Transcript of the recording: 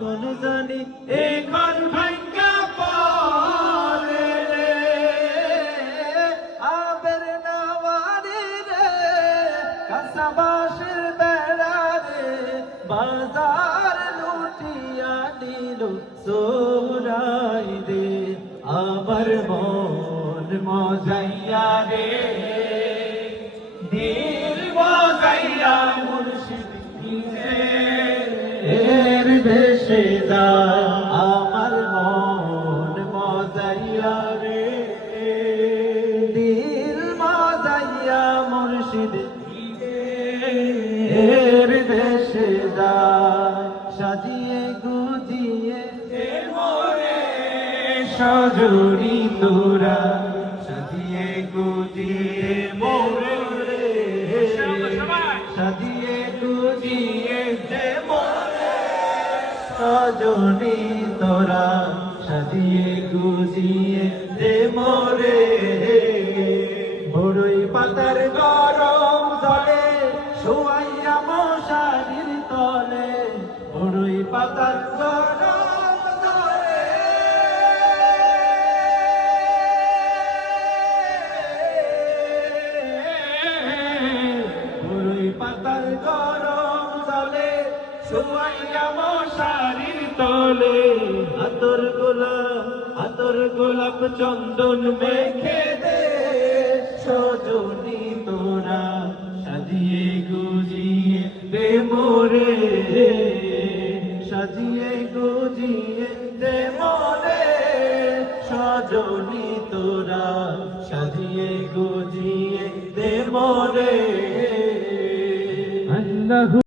কোন জানি এখন ভাঙ্গা পড়ে রে আবের নাওয়ারি রে কাসাবাসের বেড়া রে বাজার লুটিয়া নিল চোরাই রে আমার মন মজাইয়া রে দিল মজাইয়া মুর্শিদ এর দেশে যা আমার মন মজাইয়া রে দিল মজাইয়া মুর্শিদ এর দেশে যা সাজিয়ে গুজিয়ে মোরে সজনী তোরা সাজিয়ে গুজিয়ে মোরে সাজিয়ে গুজিয়ে মোরে সজনী তোরা সাজিয়ে গুজিয়ে মোরে বড়ই পাতার গরম জলে শোয়াইয়া মশারির তলে বড়ই পাতার গরম জলে বড়ই পাতার গরম জলে শোয়াইয়া মশারির তলে আতর গোলাপ চন্দন মেখে দে সজনী তোরা সাজিয়ে গুজিয়ে দে মোরে সাজিয়ে গুজিয়ে দে মোরে সজনী তোরা সাজিয়ে গুজিয়ে দে মোরে।